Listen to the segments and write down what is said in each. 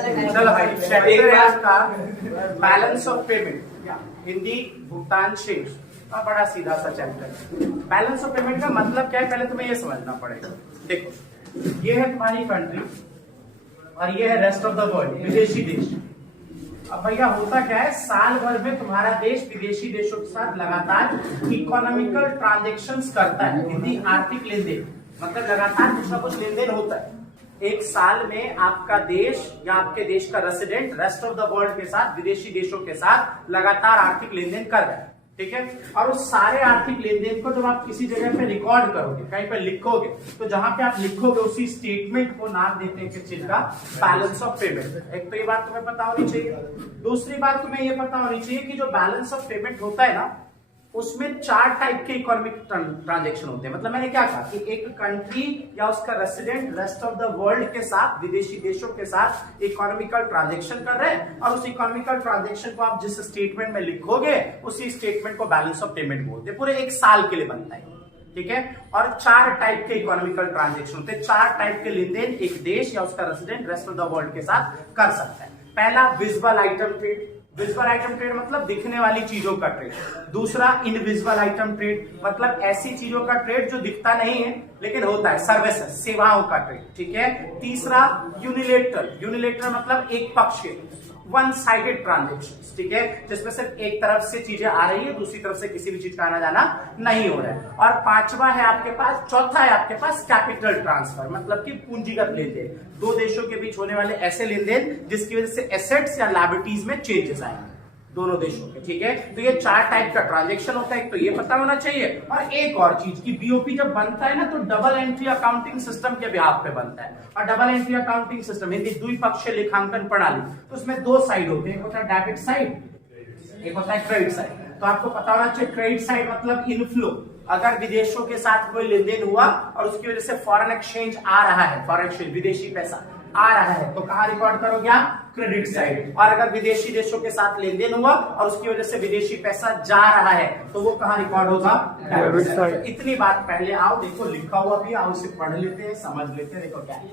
चलो भाई, चैप्टर है आपका बैलेंस ऑफ पेमेंट, हिंदी भुगतान शेष का बड़ा सीधा सा चैप्टर। बैलेंस ऑफ पेमेंट का मतलब क्या है, पहले तुम्हें ये समझना पड़ेगा। देखो, ये है तुम्हारी कंट्री और ये है रेस्ट ऑफ द वर्ल्ड, विदेशी देश। अब भैया होता क्या है, साल भर में तुम्हारा देश विदेशी देशों के साथ लगातार इकोनॉमिकल ट्रांजेक्शन्स करता है, हिंदी आर्थिक लेन देन, मतलब लगातार कुछ ना कुछ लेन देन होता है। एक साल में आपका देश या आपके देश का resident rest of the world के साथ, विदेशी देशों के साथ लगातार आर्थिक लेन देन कर रहा है, ठीक है। और उस सारे आर्थिक लेन देन को जब आप किसी जगह पे रिकॉर्ड करोगे, कहीं पे लिखोगे, तो जहां पे आप लिखोगे उसी स्टेटमेंट को नाम देते हैं किस चीज का, बैलेंस ऑफ पेमेंट। एक तो ये बात तुम्हें पता होनी चाहिए। दूसरी बात तुम्हें ये पता होनी चाहिए कि जो बैलेंस ऑफ पेमेंट होता है ना, उसमें 4 टाइप के इकोनॉमिक ट्रांजैक्शन होते हैं। मतलब मैंने क्या कहा कि एक कंट्री या उसका resident rest of the world के साथ, विदेशी देशों के साथ इकोनॉमिकल ट्रांजैक्शन कर रहे हैं, और उस इकोनॉमिकल ट्रांजैक्शन को आप जिस स्टेटमेंट में लिखोगे उसी स्टेटमेंट को बैलेंस ऑफ पेमेंट बोलते हैं। पूरे एक साल के लिए बनता है, ठीक है। और 4 टाइप के इकोनॉमिकल ट्रांजैक्शन होते हैं, 4 टाइप के लेन देन एक देश या उसका resident rest of the world के साथ कर सकता है। पहला visible item trade. Visible item trade मतलब दिखने वाली चीजों का ट्रेड। दूसरा इनविजिबल आइटम ट्रेड, मतलब ऐसी चीजों का ट्रेड जो दिखता नहीं है लेकिन होता है, सर्विसेज, सेवाओं का ट्रेड, ठीक है। तीसरा यूनिलेटरल। यूनिलेटरल मतलब एक पक्षीय, वन साइडेड ट्रांजेक्शन, ठीक है, जिसमें सिर्फ एक तरफ से चीजें आ रही है, दूसरी तरफ से किसी भी चीज का आना जाना नहीं हो रहा है। और पांचवा है आपके पास, चौथा है आपके पास कैपिटल ट्रांसफर, मतलब कि पूंजीगत लेन देन, दो देशों के बीच होने वाले ऐसे लेन देन जिसकी वजह से एसेट्स या लायबिलिटीज में चेंजेस आएंगे दोनों देशों के, ठीक है। तो ये 4 टाइप का ट्रांजैक्शन होता है, तो ये पता होना चाहिए। और एक और चीज कि बीओपी जब बनता है ना, तो डबल एंट्री अकाउंटिंग सिस्टम के बिहाफ पे बनता है। और double entry accounting system Hindi द्विपक्षीय लेखांकन प्रणाली, तो उसमें 2 साइड होते हैं, एक होता है डेबिट साइड, एक होता है क्रेडिट साइड। तो आपको पता होना चाहिए क्रेडिट साइड मतलब इनफ्लो, अगर विदेशों के साथ कोई लेन देन हुआ और उसकी वजह से फॉरेन एक्सचेंज आ रहा है, फॉरेन एक्सचेंज विदेशी पैसा आ रहा है, तो कहां रिकॉर्ड करोगे आप, क्रेडिट साइड। और अगर विदेशी देशों के साथ लेन देन हुआ और उसकी वजह से विदेशी पैसा जा रहा है, तो वो कहां रिकॉर्ड होगा, डेबिट साइड। इतनी बात पहले आओ, देखो लिखा हुआ भी, आओ उसे पढ़ लेते हैं, समझ लेते हैं। देखो क्या है,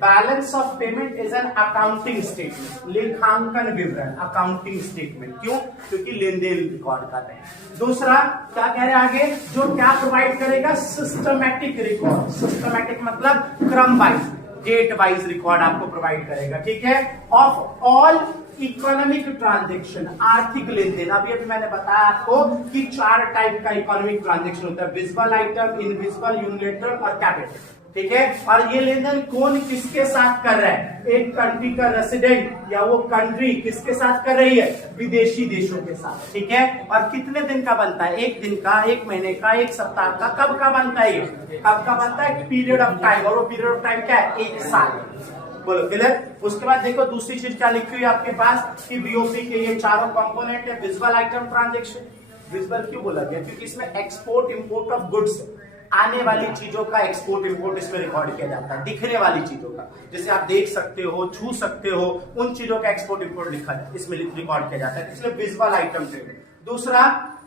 balance of payment is an accounting statement, लेखांकन विवरण, अकाउंटिंग स्टेटमेंट। क्यों? क्योंकि लेन देन रिकॉर्ड कर रहे हैं। दूसरा क्या कह रहे हैं आगे, जो क्या प्रोवाइड करेगा, सिस्टमैटिक रिकॉर्ड। सिस्टमैटिक मतलब क्रम वाइज, डेट वाइज रिकॉर्ड आपको प्रोवाइड करेगा, ठीक है, ऑफ ऑल इकोनॉमिक ट्रांजेक्शन, आर्थिक लेन देन। अभी मैंने बताया आपको कि 4 टाइप का इकोनॉमिक ट्रांजेक्शन होता है, विजिबल आइटम, इनविजिबल, यूनिलेटरल और कैपिटल, ठीक है। और ये लेन देन कौन किसके साथ कर रहा है, एक कंट्री का रेसिडेंट या वो कंट्री किसके साथ कर रही है, विदेशी देशों के साथ, ठीक है। और कितने दिन का बनता है, 1 दिन का, 1 महीने का, 1 सप्ताह का, कब का बनता है, ये कब का बनता है, पीरियड ऑफ टाइम। और वो पीरियड ऑफ टाइम क्या है, 1 साल। बोलो क्लियर। उसके बाद देखो दूसरी चीज क्या लिखी हुई है आपके पास कि बीओपी के ये चारों कंपोनेंट है। विजुअल आइटम ट्रांजैक्शन, विजुअल क्यों बोला गया, क्योंकि इसमें एक्सपोर्ट इंपोर्ट ऑफ गुड्स, आने वाली चीजों का एक्सपोर्ट इंपोर्ट इसमें रिकॉर्ड किया जाता है, दिखने वाली चीजों का, जैसे आप देख सकते हो, छू सकते हो, उन चीजों का एक्सपोर्ट इंपोर्ट लिखा है, इसमें रिकॉर्ड किया जाता है, इसलिए विजुअल आइटम ट्रेड। दूसरा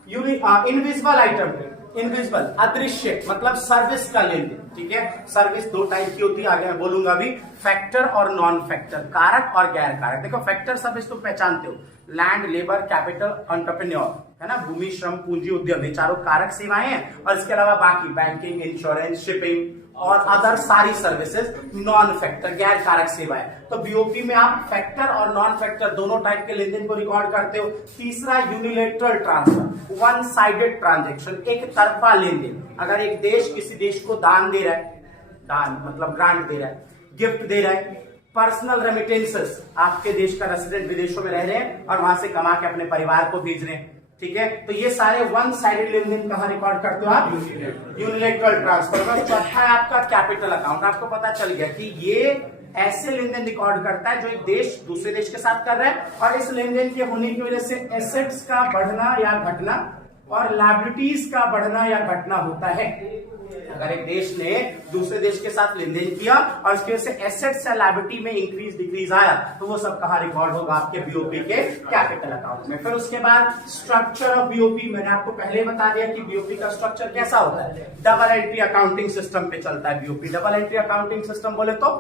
इनविजिबल आइटम ट्रेड। इनविजिबल अदृश्य मतलब सर्विस का लेन देन, ठीक है। सर्विस 2 टाइप की होती है, आगे मैं बोलूंगा अभी, फैक्टर और नॉन फैक्टर, कारक और गैर कारक। देखो फैक्टर सर्विस तुम पहचानते हो, लैंड, लेबर, कैपिटल, एंटरप्रेन्योर, है ना, भूमि, श्रम, पूंजी, उद्यम, ये चारों कारक सेवाएं हैं। और इसके अलावा बाकी बैंकिंग, इंश्योरेंस, शिपिंग और अदर सारी सर्विसेज नॉन फैक्टर, गैर कारक सेवाएं। तो बीओपी में आप फैक्टर और नॉन फैक्टर दोनों टाइप के लेन देन को रिकॉर्ड करते हो। तीसरा unilateral transfer, one sided transaction, एक तरफा लेन देन। अगर एक देश किसी देश को दान दे रहा है, दान मतलब ग्रांट दे रहा है, गिफ्ट दे रहा है, पर्सनल रेमिटेंसेस, आपके देश का रेसिडेंट विदेशों में रह रहे हैं और वहां से कमा के अपने परिवार को भेज रहे हैं, ठीक है, तो ये सारे वन साइडेड लेन देन कहां रिकॉर्ड करते हो आप, यूनिलेटरल ट्रांसफर। चौथा है आपका कैपिटल अकाउंट। आपको पता चल गया कि ये ऐसे लेन देन रिकॉर्ड करता है जो एक देश दूसरे देश के साथ कर रहा है, और इस लेन देन के होने की वजह से एसेट्स का बढ़ना या घटना और लायबिलिटीज का बढ़ना या घटना होता है। अगर एक देश ने दूसरे देश के साथ लेन देन किया और इसकी वजह से एसेट्स या लायबिलिटी में इंक्रीज डिक्रीज आया, तो वो सब कहां रिकॉर्ड होगा, आपके बीओपी के कैपिटल अकाउंट में। फिर उसके बाद स्ट्रक्चर ऑफ बीओपी, मैंने आपको पहले बता दिया कि बीओपी का स्ट्रक्चर कैसा होता है, डबल एंट्री अकाउंटिंग सिस्टम पे चलता है BOP. Double entry accounting system बोले तो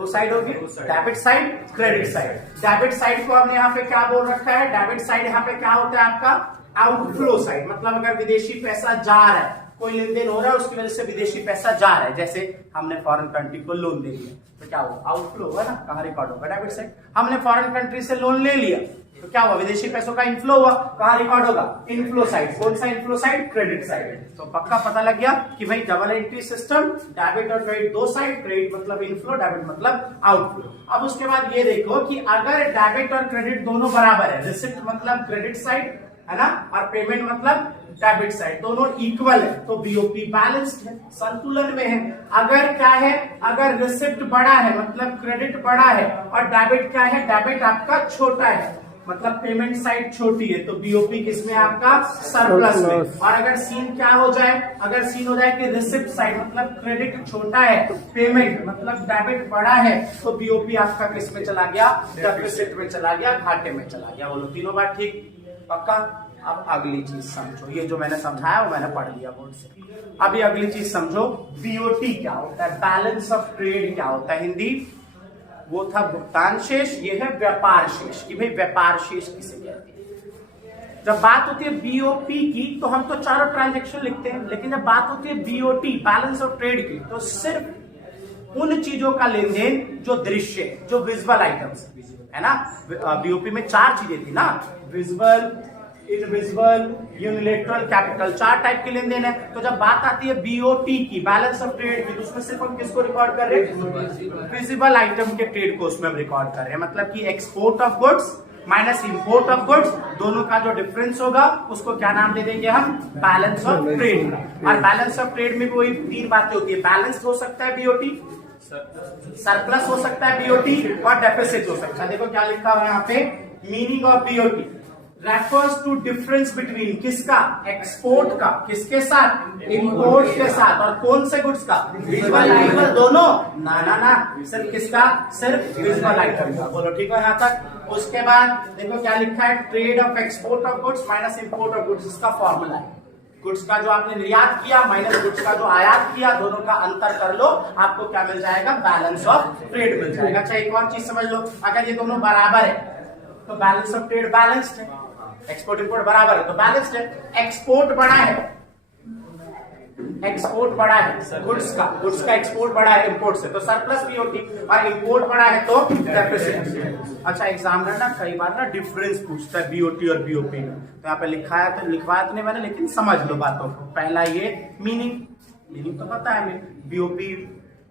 दो साइड होगी, debit side, credit side. Debit side को हमने यहाँ पे क्या बोल रखा है, डेबिट साइड यहाँ पे क्या होता है आपका आउटफ्लो साइड, मतलब अगर विदेशी पैसा जा रहा है, कोई लेन देन हो रहा है उसकी वजह से विदेशी पैसा जा रहा है, जैसे हमने फॉरेन कंट्री को लोन दे दिया तो क्या हुआ, आउटफ्लो हुआ ना, कहाँ रिकॉर्ड होगा, डेबिट साइड। हमने फॉरेन कंट्री से लोन ले लिया तो क्या हुआ, विदेशी पैसों का इनफ्लो हुआ, कहाँ रिकॉर्ड होगा, इनफ्लो साइड। कौन सा इनफ्लो साइड, क्रेडिट साइड। तो पक्का पता लग गया कि भाई डबल एंट्री सिस्टम, डेबिट और क्रेडिट दो साइड, क्रेडिट मतलब इनफ्लो, डेबिट मतलब आउटफ्लो। अब उसके बाद ये देखो कि अगर डेबिट और क्रेडिट दोनों बराबर है, रिसिप्ट मतलब क्रेडिट साइड है ना, और पेमेंट मतलब डेबिट साइड, दोनों इक्वल है तो बीओपी बैलेंस्ड है, संतुलन में है। अगर क्या है, अगर रिसिप्ट बड़ा है मतलब क्रेडिट बड़ा है और डेबिट क्या है, डेबिट आपका छोटा है मतलब पेमेंट साइड छोटी है, तो बीओपी किसमें आपका सरप्लस में। और अगर सीन क्या हो जाए, अगर सीन हो जाए कि रिसिप्ट साइड मतलब क्रेडिट छोटा है, पेमेंट मतलब डेबिट बड़ा है, तो बीओपी आपका किस में चला गया, डेफिसिट में चला गया, घाटे में चला गया। बोलो तीनों बात ठीक, पक्का। अब अगली चीज समझो, ये जो मैंने समझाया वो मैंने पढ़ लिया बोर्ड से। अभी अगली चीज समझो, बीओटी क्या होता है, बैलेंस ऑफ ट्रेड क्या होता है। हिंदी वो था भुगतान शेष, ये है व्यापार शेष, कि भाई व्यापार शेष किसे कहते हैं। जब बात होती है बीओपी की तो हम तो चारों ट्रांजैक्शन लिखते हैं, लेकिन जब बात होती है बीओटी बैलेंस ऑफ ट्रेड की तो सिर्फ उन चीजों का लेन देन जो दृश्य, जो विजुअल आइटम्स है ना। बीओपी में चार चीजें थी ना, विजुअल, इनविजिबल, यूनिलेटरल, कैपिटल, चार टाइप के लेन देन है। तो जब बात आती है बीओटी की बैलेंस ऑफ ट्रेड की, तो उसमें सिर्फ हम किसको रिकॉर्ड कर रहे हैं, विजिबल आइटम के ट्रेड को उसमें हम रिकॉर्ड कर रहे हैं। मतलब कि export of goods minus import of goods, दोनों का जो डिफरेंस होगा उसको क्या नाम दे देंगे हम, बैलेंस ऑफ ट्रेड। और बैलेंस ऑफ ट्रेड में भी वही तीन बातें होती है, बैलेंस हो सकता है बीओटी, सरप्लस हो सकता है बीओटी, और डेफिसिट हो सकता है। देखो क्या लिखा हुआ है यहाँ पे, meaning of BOT refers to difference between किसका, एक्सपोर्ट का, किसके साथ, इंपोर्ट के साथ, और कौन से गुड्स का, विजुअल आइटम दोनों, ना ना ना, सिर्फ किसका, सिर्फ विजुअल आइटम का। बोलो ठीक है यहाँ तक। उसके बाद देखो क्या लिखा है, trade off export of goods minus import of goods, इसका फॉर्मूला है, गुड्स का जो आपने निर्यात किया माइनस गुड्स का जो आयात किया, दोनों का अंतर कर लो, आपको क्या मिल जाएगा, बैलेंस ऑफ ट्रेड मिल जाएगा। अच्छा एक और चीज समझ लो, अगर ये दोनों बराबर है तो बैलेंस ऑफ ट्रेड बैलेंस्ड है, एक्सपोर्ट इंपोर्ट बराबर है तो बैलेंस्ड है। एक्सपोर्ट बड़ा है, एक्सपोर्ट बड़ा है गुड्स का एक्सपोर्ट बड़ा है इंपोर्ट से, तो सरप्लस बीओटी, और इंपोर्ट बड़ा है तो डेफिसिट। अच्छा एग्जामिनर ना कई बार ना डिफरेंस पूछता है बीओटी और बीओपी में, तो यहाँ पे लिखा है तो लिखवाया तो नहीं मैंने, लेकिन समझ लो बातों को। पहला ये मीनिंग तो पता है हमें, बीओपी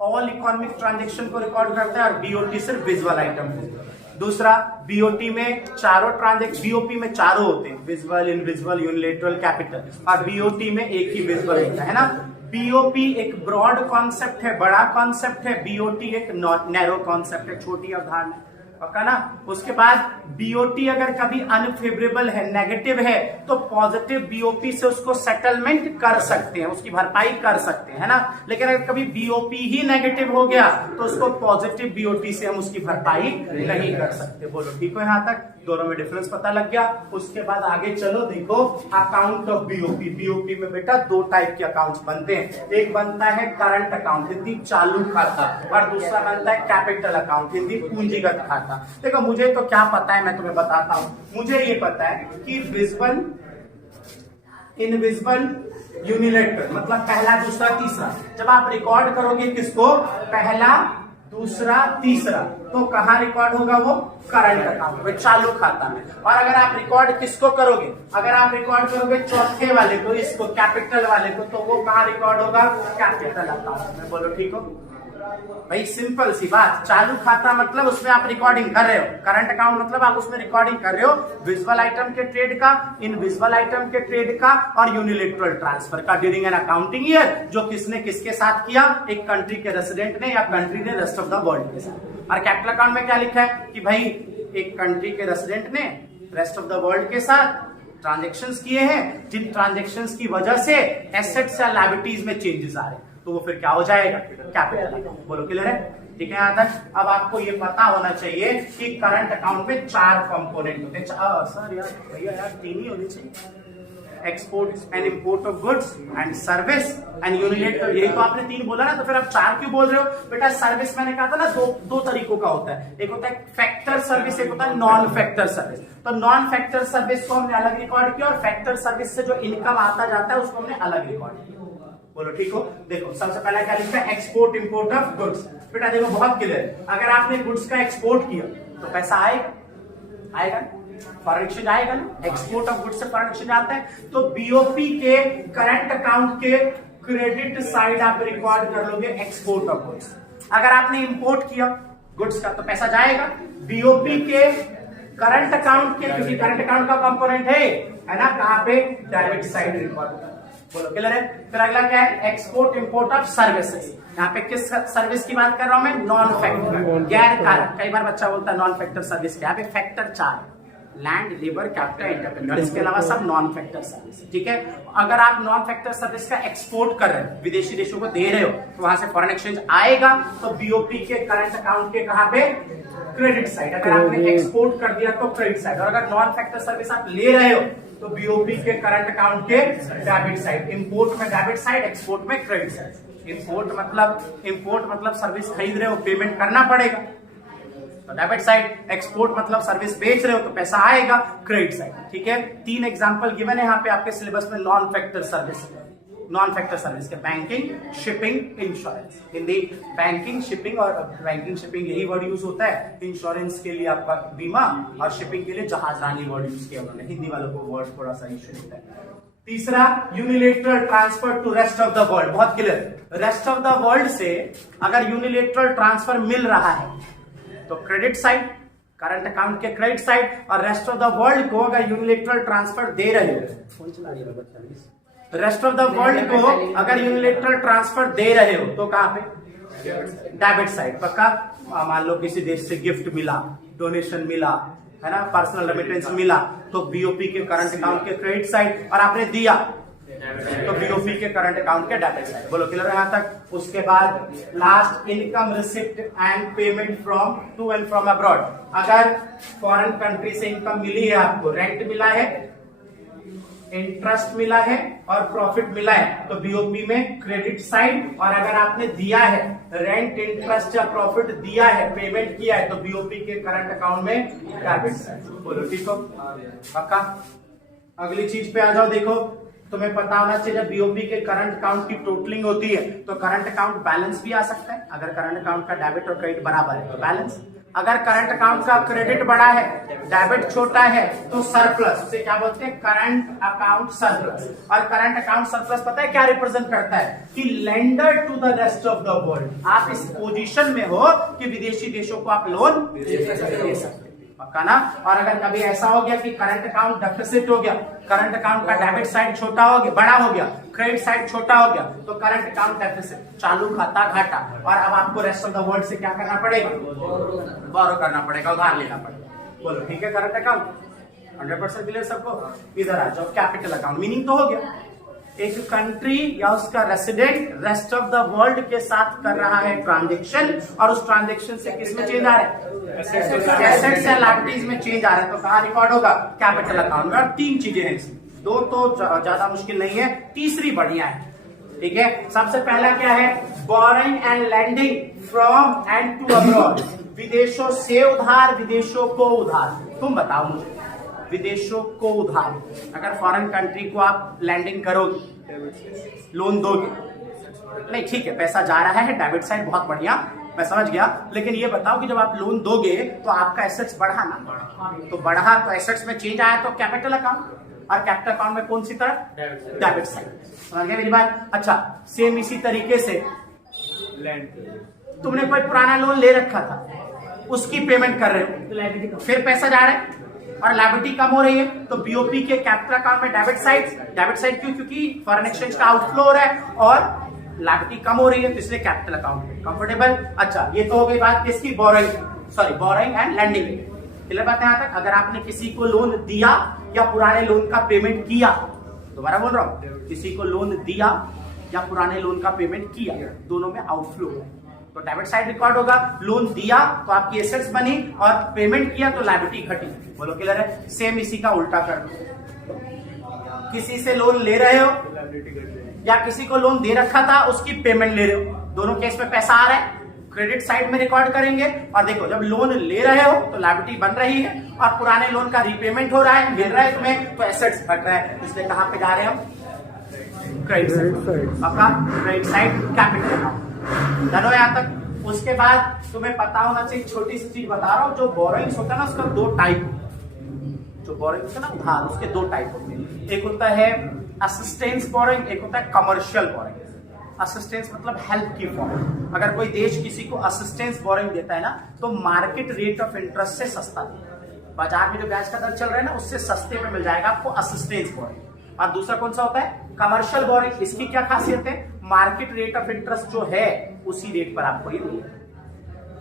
ऑल इकोनॉमिक ट्रांजेक्शन को रिकॉर्ड करता है और बीओटी सिर्फ विजुअल आइटम को। दूसरा, बीओटी में चारों ट्रांजेक्शन, बीओपी में चारों होते हैं, विजुअल, इनविजिबल, यूनिलेटरल, कैपिटल, और बीओटी में एक ही विजुअल होता है ना। बीओपी एक ब्रॉड कॉन्सेप्ट है, बड़ा कॉन्सेप्ट है, बीओटी एक नैरो कॉन्सेप्ट है, छोटी अवधारणा, पक्का ना। उसके बाद बीओटी अगर कभी अनफेवरेबल है, नेगेटिव है, तो पॉजिटिव बीओपी से उसको सेटलमेंट कर सकते हैं, उसकी भरपाई कर सकते हैं, है ना। लेकिन अगर कभी बीओपी ही नेगेटिव हो गया तो उसको पॉजिटिव बीओटी से हम उसकी भरपाई नहीं कर सकते। बोलो ठीक है यहाँ तक, दोनों में डिफरेंस पता लग गया। उसके बाद आगे चलो, देखो अकाउंट ऑफ बीओपी। बीओपी में बेटा दो टाइप के अकाउंट्स बनते हैं, एक बनता है करंट अकाउंट, हिंदी चालू खाता, और दूसरा बनता है कैपिटल अकाउंट, हिंदी पूंजीगत खाता। देखो मुझे तो क्या पता है, मैं तुम्हें बताता हूं। मुझे ये पता है कि विजुअल, इनविजिबल, यूनिलेटरल मतलब पहला, दूसरा, तीसरा, जब आप रिकॉर्ड करोगे किसको, पहला, दूसरा, तीसरा, तो कहाँ रिकॉर्ड होगा वो, करंट अकाउंट में, चालू खाता में। और अगर आप रिकॉर्ड किसको करोगे, अगर आप रिकॉर्ड करोगे चौथे वाले को, इसको कैपिटल वाले को, तो वो कहाँ रिकॉर्ड होगा, कैपिटल अकाउंट में। बोलो ठीक हो भाई, सिंपल सी बात। चालू खाता मतलब उसमें आप रिकॉर्डिंग कर रहे हो, करंट अकाउंट मतलब आप उसमें रिकॉर्डिंग कर रहे हो विजुअल आइटम के ट्रेड का, इनविजिबल आइटम के ट्रेड का, और यूनिलेटरल ट्रांसफर का ड्यूरिंग एन अकाउंटिंग ईयर, जो किसने किसके साथ किया, एक कंट्री के रेसिडेंट ने या कंट्री ने रेस्ट ऑफ द वर्ल्ड के साथ। और कैपिटल अकाउंट में क्या लिखा है कि भाई एक कंट्री के रेसिडेंट ने रेस्ट ऑफ द वर्ल्ड के साथ ट्रांजेक्शंस किए हैं, जिन ट्रांजेक्शंस की वजह से एसेट्स या लायबिलिटीज में चेंजेस आ रहे हैं, तो वो फिर क्या हो जाएगा, कैपिटल अकाउंट। बोलो क्लियर है, ठीक है यहाँ तक। अब आपको ये पता होना चाहिए कि करंट अकाउंट में चार कंपोनेंट होते हैं। सर यार भैया यार तीन ही होने चाहिए, export and import of goods and service and unilateral. यही तो आपने 3 बोला ना, तो फिर आप 4 क्यों बोल रहे हो बेटा? सर्विस मैंने कहा था ना दो तरीकों का होता है, एक होता है फैक्टर सर्विस, एक होता है नॉन फैक्टर सर्विस। तो नॉन फैक्टर सर्विस को हमने अलग रिकॉर्ड किया और फैक्टर सर्विस से जो इनकम आता जाता है उसको हमने अलग रिकॉर्ड किया। बोलो ठीक हो? देखो सबसे पहला क्या लिखा है? Export import of goods. बेटा देखो बहुत क्लियर, अगर आपने गुड्स का एक्सपोर्ट किया तो पैसा आएगा फॉरेन एक्सचेंज आएगा ना। एक्सपोर्ट ऑफ गुड्स से फॉरेन एक्सचेंज आता है। तो बीओपी के करंट अकाउंट के क्रेडिट साइड आप रिकॉर्ड कर लोगे एक्सपोर्ट ऑफ गुड्स। अगर आपने इंपोर्ट किया गुड्स का तो पैसा जाएगा बीओपी के करंट अकाउंट के, क्योंकि करंट अकाउंट का कंपोनेंट है ना, कहां पे? Debit side record. बोलो क्लियर है? फिर अगला क्या है? Export import of services. यहाँ पे किस सर्विस की बात कर रहा हूं मैं? नॉन फैक्टर, गैर कारक। कई बार बच्चा बोलता है नॉन फैक्टर सर्विस, क्या है? Factor 4, land, labour, capital, entrepreneur, इसके अलावा सब नॉन फैक्टर सर्विस। ठीक है, अगर आप नॉन फैक्टर सर्विस का एक्सपोर्ट कर रहे हो, विदेशी देशों को दे रहे हो, तो वहां से फॉरेन एक्सचेंज आएगा तो बीओपी के करंट अकाउंट के कहां पे? Credit side. अगर आपने एक्सपोर्ट कर दिया तो क्रेडिट साइड, और अगर नॉन फैक्टर सर्विस आप ले रहे हो तो बीओपी के करंट अकाउंट के डेबिट साइड। इंपोर्ट में डेबिट साइड, एक्सपोर्ट में क्रेडिट साइड। इंपोर्ट मतलब सर्विस खरीद रहे हो, पेमेंट करना पड़ेगा तो डेबिट साइड। एक्सपोर्ट मतलब सर्विस बेच रहे हो तो पैसा आएगा क्रेडिट साइड। ठीक है, 3 एग्जांपल गिवन है यहाँ पे आपके सिलेबस में नॉन फैक्टर सर्विस के। Banking, shipping, insurance. Hindi banking, shipping, और बैंकिंग शिपिंग यही वर्ड यूज होता है। इंश्योरेंस के लिए आपका बीमा, और शिपिंग के लिए जहाजरानी वर्ड यूज किया उन्होंने। हिंदी वालों को वर्ड थोड़ा सा इश्यू होता है। तीसरा, unilateral transfer to rest of the world. बहुत clear, rest of the world से अगर यूनिलेटरल ट्रांसफर मिल रहा है तो क्रेडिट साइड, करंट अकाउंट के क्रेडिट साइड, और रेस्ट ऑफ द वर्ल्ड को अगर यूनिलेटरल ट्रांसफर दे रहे हो, रेस्ट ऑफ द वर्ल्ड को अगर यूनिलेटरल ट्रांसफर दे रहे हो तो कहां पे? Debit side. पक्का? मान लो किसी देश से गिफ्ट मिला, डोनेशन मिला, है ना, पर्सनल रेमिटेंस मिला, तो बीओपी के करंट अकाउंट के क्रेडिट साइड, और आपने दिया तो बीओपी के करंट अकाउंट के डेबिट साइड। बोलो क्लियर यहां तक? उसके बाद last, income receipt and payment from to and from abroad. अगर फॉरेन कंट्री से इनकम मिली है, आपको रेंट मिला है, इंटरेस्ट मिला है और प्रॉफिट मिला है, तो बीओपी में क्रेडिट साइड। और अगर आपने दिया है रेंट, इंटरेस्ट या प्रॉफिट दिया है, पेमेंट किया है, तो बीओपी के करंट अकाउंट में डेबिट साइड। बोलो ठीक हो? पक्का? अगली चीज पे आ जाओ। देखो तुम्हें पता होना चाहिए, जब बीओपी के करंट अकाउंट की टोटलिंग होती है तो करंट अकाउंट बैलेंस भी आ सकता है। अगर करंट अकाउंट का डेबिट और क्रेडिट बराबर है तो बैलेंस। अगर करंट अकाउंट का क्रेडिट बड़ा है, डेबिट छोटा है, तो सरप्लस। उसे क्या बोलते हैं? Current account surplus. और करंट अकाउंट सरप्लस पता है क्या रिप्रेजेंट करता है? कि lender to the rest of the world. आप इस पोजीशन में हो कि विदेशी देशों को आप लोन दे सकते। पक्का ना? और अगर कभी ऐसा हो गया कि करंट अकाउंट डेफिसिट हो गया, करंट अकाउंट का डेबिट साइड छोटा हो गया, बड़ा हो गया, क्रेडिट साइड छोटा हो गया, तो करंट अकाउंट डेफिसिट, चालू खाता घाटा। और अब आपको रेस्ट ऑफ द वर्ल्ड से क्या करना पड़ेगा? बोरो करना पड़ेगा, उधार लेना पड़ेगा। बोलो ठीक है? करंट अकाउंट 100% क्लियर सबको? इधर आ जाओ, कैपिटल अकाउंट। मीनिंग तो हो गया, एक कंट्री या उसका resident rest of the world के साथ कर रहा है ट्रांजेक्शन, और उस ट्रांजेक्शन से किसमें चेंज आ रहा है? एसेट्स या लायबिलिटीज में चेंज आ रहा है, तो कहां रिकॉर्ड होगा? कैपिटल अकाउंट में। और 3 चीजें हैं इसमें, 2 तो ज्यादा मुश्किल नहीं है, तीसरी बढ़िया है। ठीक है, सबसे पहला क्या है? Borrowing and lending from and to abroad. विदेशों से उधार, विदेशों को उधार। तुम बताओ मुझे, विदेशों को उधार, अगर फॉरेन कंट्री को आप लैंडिंग करोगे, लोन दोगे, नहीं ठीक है, पैसा जा रहा है डेबिट साइड, बहुत बढ़िया, मैं समझ गया। लेकिन ये बताओ कि जब आप लोन दोगे तो आपका एसेट्स बढ़ा ना, तो बढ़ा तो एसेट्स में चेंज आया तो कैपिटल अकाउंट, और कैपिटल अकाउंट में कौन सी तरफ? Debit side. समझ गए मेरी बात? अच्छा, सेम इसी तरीके से तुमने कोई पुराना लोन ले रखा था, उसकी पेमेंट कर रहे हो, फिर पैसा जा रहा है और लायबिलिटी कम हो रही है, तो बीओपी के कैपिटल अकाउंट में डेबिट साइड क्यों? क्योंकि फॉरेन एक्सचेंज का आउटफ्लो हो रहा है और लायबिलिटी कम हो रही है, तो इसलिए कैपिटल अकाउंट में कंफर्टेबल। अच्छा, ये तो हो गई बात किसकी? Borrowing and landing. क्लियर बात है यहाँ तक? अगर आपने किसी को लोन दिया या पुराने लोन का पेमेंट किया, दोबारा बोल रहा हूं, किसी को लोन दिया या पुराने लोन का पेमेंट किया, दोनों में आउटफ्लो है, तो डेबिट साइड रिकॉर्ड होगा। लोन दिया तो आपकी एसेट्स बनी, और पेमेंट किया तो लायबिलिटी घटी। बोलो क्लियर है? सेम इसी का उल्टा कर दो, किसी से लोन ले रहे हो या किसी को लोन दे रखा था उसकी पेमेंट ले रहे हो, दोनों केस में पैसा आ रहा है, क्रेडिट साइड में रिकॉर्ड करेंगे। और देखो जब लोन ले रहे हो तो लायबिलिटी बन रही है और पुराने लोन का रीपेमेंट हो रहा है, मिल रहा है तुम्हें, तो एसेट्स घट रहा है। इसलिए कहां पे जा रहे हैं हम? क्रेडिट साइड, आपका क्रेडिट साइड कैपिटल अकाउंट। चलो यहां तक। उसके बाद तुम्हें पता होना चाहिए, छोटी सी चीज बता रहा हूं, जो बोरोइंग्स होता है ना उसका दो टाइप, जो बोरोइंग होता है ना उधार, उसके दो टाइप होते हैं। एक होता है असिस्टेंस बोरोइंग, एक होता है कमर्शियल बोरोइंग। असिस्टेंस मतलब हेल्प की फॉर्म। अगर कोई देश किसी को असिस्टेंस बोरोइंग देता है ना तो मार्केट रेट ऑफ इंटरेस्ट से सस्ता देता है, बाजार में जो ब्याज का दर चल रहा है ना उससे सस्ते में मिल जाएगा आपको असिस्टेंस बोरोइंग। और दूसरा कौन सा होता है? Commercial borrowing. इसकी क्या खासियत है? मार्केट रेट ऑफ इंटरेस्ट जो है उसी रेट पर आपको ये मिलेगा।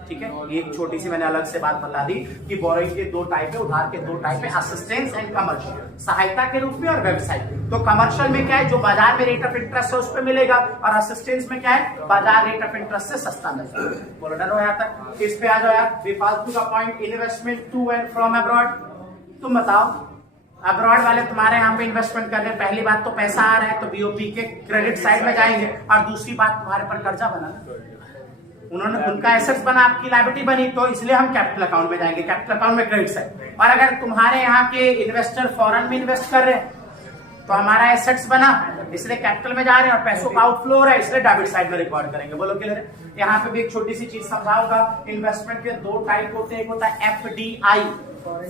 ठीक है, ये एक छोटी सी मैंने अलग से बात बता दी कि बोरोइंग के दो टाइप है, उधार के दो टाइप है, असिस्टेंस एंड कमर्शियल, सहायता के रूप में और व्यवसाय। तो कमर्शियल में क्या है, जो बाजार में रेट ऑफ इंटरेस्ट है उस पर मिलेगा, और असिस्टेंस में क्या है, बाजार रेट ऑफ इंटरेस्ट से सस्ता मिलेगा। बोलो डरो यहाँ तक। इस पे आ जाओ यार, बेफालतू का point, investment to and from abroad. तुम बताओ, अब्रॉड वाले तुम्हारे यहाँ पे इन्वेस्टमेंट कर रहे हैं, पहली बात तो पैसा आ रहा है तो बीओपी के क्रेडिट साइड में जाएंगे, और दूसरी बात तुम्हारे पर कर्जा बना, उन्होंने उनका एसेट्स बना, आपकी लायबिलिटी बनी, तो इसलिए हम कैपिटल अकाउंट में जाएंगे, कैपिटल अकाउंट में क्रेडिट साइड। और अगर तुम्हारे यहाँ के इन्वेस्टर फॉरेन में इन्वेस्ट कर रहे हैं तो हमारा एसेट्स बना, इसलिए कैपिटल में जा रहे हैं, और पैसों का आउटफ्लो हो रहा है इसलिए डेबिट साइड में रिकॉर्ड करेंगे। बोलो क्लियर है? यहाँ पे भी एक छोटी सी चीज समझाऊंगा। इन्वेस्टमेंट के दो टाइप होते हैं, एक होता है एफडीआई,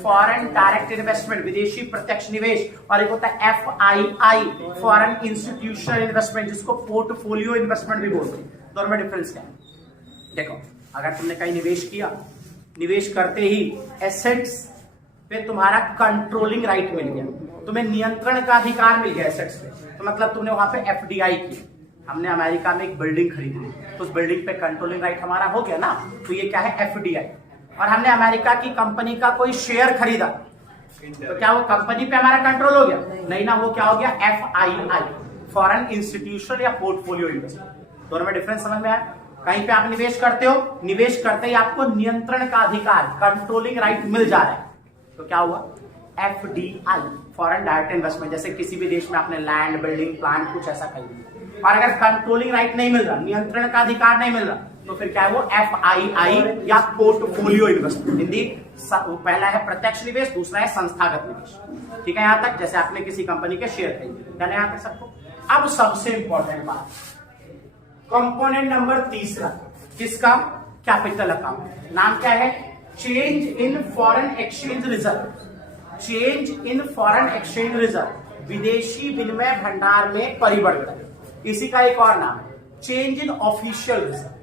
फॉरेन डायरेक्ट इन्वेस्टमेंट, विदेशी प्रत्यक्ष निवेश, और एक होता है एफआईआई, फॉरेन इंस्टीट्यूशनल इन्वेस्टमेंट, जिसको पोर्टफोलियो इन्वेस्टमेंट भी बोलते हैं। दोनों में डिफरेंस क्या है? देखो, अगर तुमने कहीं निवेश किया, निवेश करते ही एसेट्स पे तुम्हारा कंट्रोलिंग राइट मिल गया, तुम्हें नियंत्रण का अधिकार मिल गया एसेट्स पे, तो मतलब तुमने वहां पे एफडीआई की, हमने अमेरिका में एक बिल्डिंग खरीदी तो उस बिल्डिंग पे कंट्रोलिंग राइट हमारा हो गया ना, तो ये क्या है? एफडीआई। और हमने अमेरिका की कंपनी का कोई शेयर खरीदा तो क्या वो कंपनी पे हमारा कंट्रोल हो गया? नहीं ना, वो क्या हो गया? एफआईआई, फॉरेन इंस्टीट्यूशनल या पोर्टफोलियो इन्वेस्टमेंट। दोनों में डिफरेंस समझ में आया? कहीं पे आप निवेश करते हो, निवेश करते ही आपको नियंत्रण का अधिकार, कंट्रोलिंग राइट मिल जा रहा है, तो क्या हुआ? FDI, foreign direct investment. जैसे किसी भी देश में आपने लैंड, बिल्डिंग, प्लांट कुछ ऐसा खरीदा, और अगर कंट्रोलिंग राइट नहीं मिल रहा, नियंत्रण का अधिकार नहीं मिल रहा, तो फिर क्या है? वो एफआईआई या पोर्टफोलियो इन्वेस्टमेंट। हिंदी पहला है प्रत्यक्ष निवेश, दूसरा है संस्थागत निवेश। ठीक है यहाँ तक? जैसे आपने किसी कंपनी के शेयर खरीदे, यानी यहाँ तक सबको। अब सबसे इंपॉर्टेंट बात, कंपोनेंट नंबर तीसरा, किसका? Capital account. नाम क्या है? Change in foreign exchange reserve. Change in foreign exchange reserve, विदेशी विनिमय भंडार में परिवर्तन, इसी का एक और नाम है change in official reserve.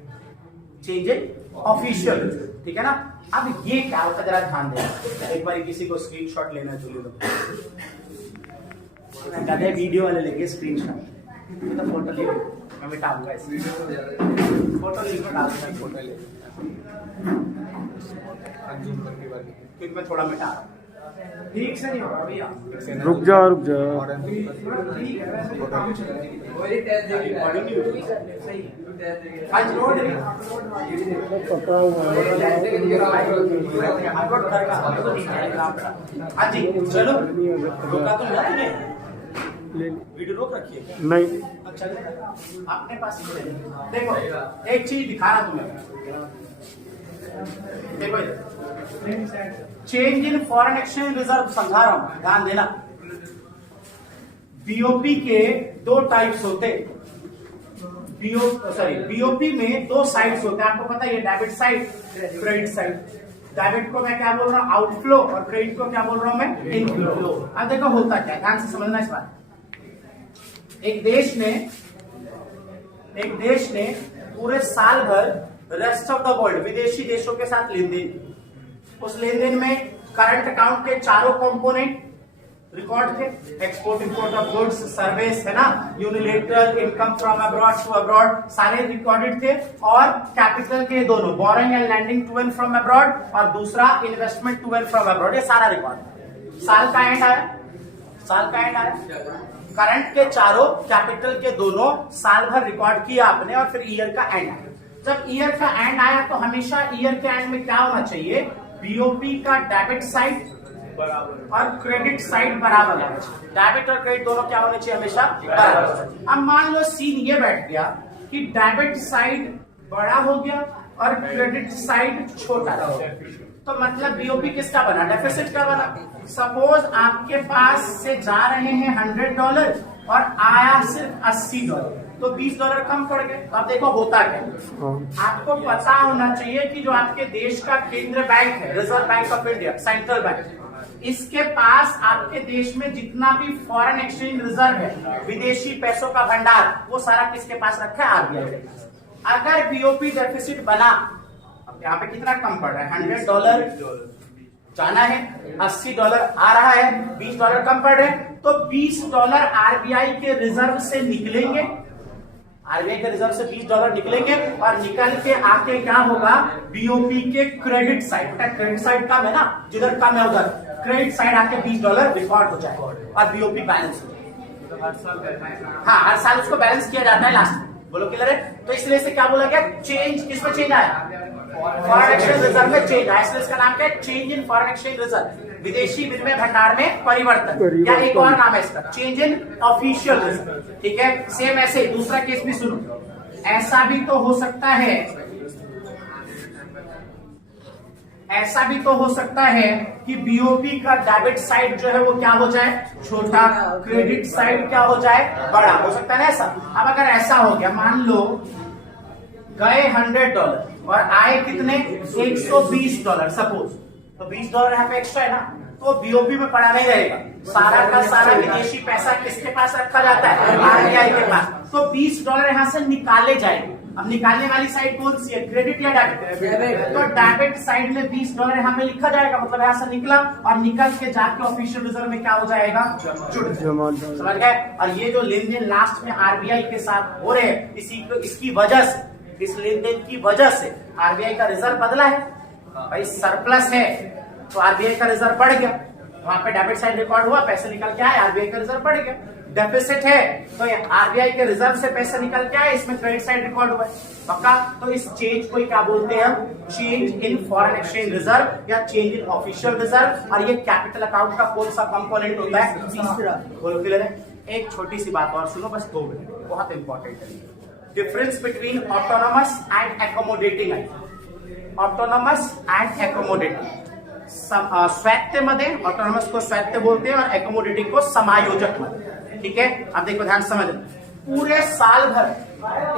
Change in official reserve, ठीक है ना? अब ये क्या होता है जरा ध्यान देना। एक बार किसी को स्क्रीनशॉट लेना चाहिए, गधे वीडियो वाले लेंगे स्क्रीनशॉट, तो फोटो ले, मैं मिटाऊंगा इसे, फोटो लिखो, डालूंगा फोटो ले, क्योंकि मैं थोड़ा मिटा रहा हूँ, ठीक से नहीं होगा भैया, रुक जा रुक जा। हाँ जी चलो, रोका तो नहीं, वीडियो रोक रखिए नहीं, अच्छा अपने पास देखो, एक चीज दिखा रहा तुम्हें, देखो change in foreign exchange reserve समझा रहा हूं, ध्यान देना। बीओपी के दो टाइप्स होते, बीओपी में दो साइड्स होते हैं, आपको पता है, ये debit side, credit side. Debit को मैं क्या बोल रहा हूं? आउटफ्लो, और क्रेडिट को क्या बोल रहा हूं मैं? इनफ्लो। अब देखो होता क्या, ध्यान से समझना इस बात। एक देश ने पूरे साल भर रेस्ट ऑफ द वर्ल्ड, विदेशी देशों के साथ लेन देन, उस लेन देन में करंट अकाउंट के चारों कंपोनेंट रिकॉर्ड थे, export import of goods, service, है ना, unilateral, income from abroad to abroad, सारे रिकॉर्डेड थे। और कैपिटल के दोनों, borrowing and lending to and from abroad, और दूसरा investment to and from abroad, ये सारा रिकॉर्ड। साल का एंड आया, करंट के चारों, कैपिटल के दोनों, साल भर रिकॉर्ड किया आपने, और फिर ईयर का एंड आया। जब ईयर का एंड आया तो हमेशा ईयर के एंड में क्या होना चाहिए? बीओपी का डेबिट साइड और क्रेडिट साइड बराबर है। डेबिट और क्रेडिट दोनों क्या होने चाहिए? हमेशा बराबर। अब मान लो सीन ये बैठ गया कि डेबिट साइड बड़ा हो गया और क्रेडिट साइड छोटा हो गया, तो मतलब बीओपी किसका बना? डेफिसिट का बना। सपोज आपके पास से जा रहे हैं $100 और आया सिर्फ $80, तो $20 कम पड़ गए। तो आप देखो होता क्या, आपको पता होना चाहिए कि जो आपके देश का केंद्र बैंक है, reserve bank of India, central bank, इसके पास आपके देश में जितना भी फॉरेन एक्सचेंज रिजर्व है, विदेशी पैसों का भंडार, वो सारा किसके पास रखा है? आरबीआई के पास। अगर बीओपी डेफिसिट बना, अब यहाँ पे कितना कम पड़ रहा है? $100 जाना है, $80 आ रहा है, $20 कम पड़ रहे हैं, तो $20 आरबीआई के रिजर्व से निकलेंगे। आरबीआई के रिजर्व से $20 निकलेंगे और निकल के आके क्या होगा? बीओपी के क्रेडिट साइड, क्रेडिट साइड कम है ना, जिधर कम है उधर क्रेडिट साइड आके $20 रिकॉर्ड हो जाएगा और बीओपी बैलेंस हो जाएगा। हाँ, हर साल उसको बैलेंस किया जाता है लास्ट में। बोलो क्लियर है? तो इसलिए से क्या बोला गया? चेंज, किसमें चेंज आया? फॉरेन एक्सचेंज रिजर्व में चेंज आया, इसलिए इसका नाम क्या है? Change in foreign exchange reserve, विदेशी विनिमय भंडार में परिवर्तन, या एक और नाम है इसका चेंज इन ऑफिशियल रिजर्व। ठीक है, सेम ऐसे दूसरा केस भी सुनो। ऐसा भी तो हो सकता है, ऐसा भी तो हो सकता है कि बीओपी का डेबिट साइड जो है वो क्या हो जाए? छोटा, क्रेडिट साइड क्या हो जाए? बड़ा। हो सकता है ना ऐसा? अब अगर ऐसा हो गया, मान लो गए $100 और आए कितने? $120 सपोज, तो $20 यहाँ पे एक्स्ट्रा है ना, तो बीओपी में पड़ा नहीं रहेगा। सारा का सारा विदेशी पैसा किसके पास रखा जाता है? आरबीआई के पास। तो $20 यहाँ से निकाले जाएंगे। अब निकालने वाली साइड कौन सी है? क्रेडिट या डेबिट? तो डेबिट साइड में $20 यहाँ पे लिखा जाएगा, मतलब यहाँ से निकला और निकल के जाके ऑफिशियल रिजर्व में क्या हो जाएगा? समझ गए? और ये जो लेन देन लास्ट में आरबीआई के साथ हो रहे हैं, इसकी वजह से, इस लेन देन की वजह से आरबीआई का रिजर्व बदला है। भाई सरप्लस है तो आरबीआई का रिजर्व बढ़ गया, वहां पे डेबिट साइड रिकॉर्ड हुआ, पैसे निकल के आए, आरबीआई का रिजर्व बढ़ गया। डेफिसिट है तो आरबीआई के रिजर्व से पैसे निकल के आए, इसमें क्रेडिट साइड रिकॉर्ड हुआ है। पक्का? तो इस चेंज को क्या बोलते हैं? Change in foreign exchange reserve या चेंज इन ऑफिशियल रिजर्व। और ये कैपिटल अकाउंट का कौन सा कंपोनेंट होता है? तीसरा। बोलो क्लियर है? एक छोटी सी बात और सुनो, बस 2 मिनट, बहुत इंपॉर्टेंट है। Difference between autonomous and accommodating. Autonomous and accommodating, स्वायत्तमध्ये ऑटोनोमस को स्वायत्त बोलते हैं और एकोमोडेटिंग को समायोजक मध्ये। ठीक है, अब देखो ध्यान समझ, पूरे साल भर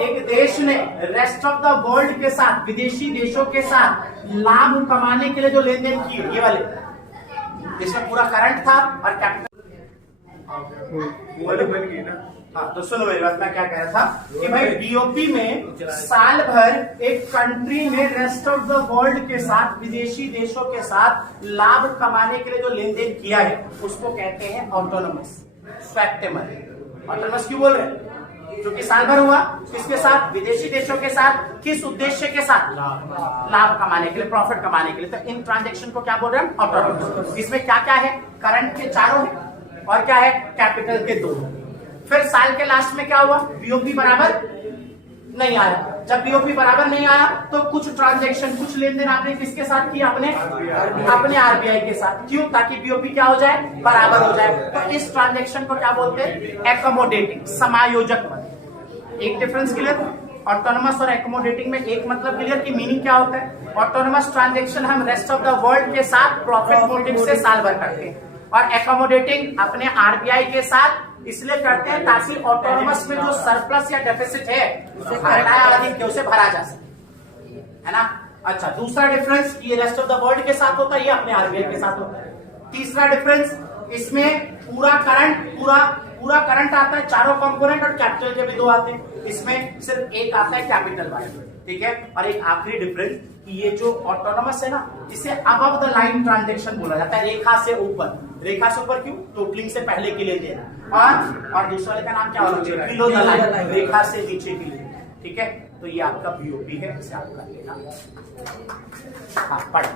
एक देश ने रेस्ट ऑफ द वर्ल्ड के साथ, विदेशी देशों के साथ लाभ कमाने के लिए जो लेन देन किए, ये वाले, इसमें पूरा करंट था और कैपिटल। हाँ, तो सुनो मेरी बात, मैं क्या कह रहा था कि भाई बीओपी में साल भर एक कंट्री ने रेस्ट ऑफ द वर्ल्ड के साथ, विदेशी देशों के साथ लाभ कमाने के लिए जो लेन देन किया है, उसको कहते हैं ऑटोनोमस, स्वायत्तमध्ये। ऑटोनोमस क्यों बोल रहे हैं? क्योंकि साल भर हुआ, किसके साथ? विदेशी देशों के साथ। किस उद्देश्य के साथ? लाभ कमाने के लिए, प्रॉफिट कमाने के लिए। तो इन ट्रांजेक्शन को क्या बोल रहे हैं? ऑटोनोमस। इसमें क्या क्या है? करंट के 4 और क्या है? कैपिटल के 2। फिर साल के लास्ट में क्या हुआ? बीओपी बराबर नहीं आया। जब बीओपी बराबर नहीं आया तो कुछ ट्रांजैक्शन, कुछ लेन देन आपने किसके साथ किया? अपने आरबीआई के साथ। क्यों? ताकि बीओपी क्या हो जाए? बराबर हो जाए। तो इस ट्रांजैक्शन को क्या बोलते हैं? एकोमोडेटिंग, समायोजक मध्ये। एक डिफरेंस क्लियर? ऑटोनोमस और एकोमोडेटिंग में एक मतलब क्लियर की मीनिंग क्या होता है? ऑटोनोमस ट्रांजैक्शन हम रेस्ट ऑफ द वर्ल्ड के साथ प्रॉफिट मोटिव से साल भर करते हैं, और एकोमोडेटिंग अपने आरबीआई के साथ इसलिए करते हैं ताकि ऑटोनोमस में जो सरप्लस या डेफिसिट है उसे भरा जा सके, है ना? अच्छा, दूसरा डिफरेंस, ये रेस्ट ऑफ द वर्ल्ड के साथ होता है, ये अपने आरबीआई के साथ होता है। तीसरा डिफरेंस, इसमें पूरा करंट आता है, 4 कंपोनेंट, और कैपिटल के भी 2 आते हैं। इसमें सिर्फ एक आता है कैपिटल वाला। ठीक है, और एक आखिरी डिफरेंस कि ये जो ऑटोनोमस है ना, इसे अबव द लाइन ट्रांजैक्शन बोला जाता है, रेखा से ऊपर। रेखा से ऊपर क्यों? टोटलिंग से पहले के लिए देना, और दूसरे वाले का नाम क्या होना चाहिए? बिलो द लाइन, रेखा से नीचे के लिए। ठीक है, तो ये आपका बीओपी है, इसे आप कर लेना। हाँ, पढ़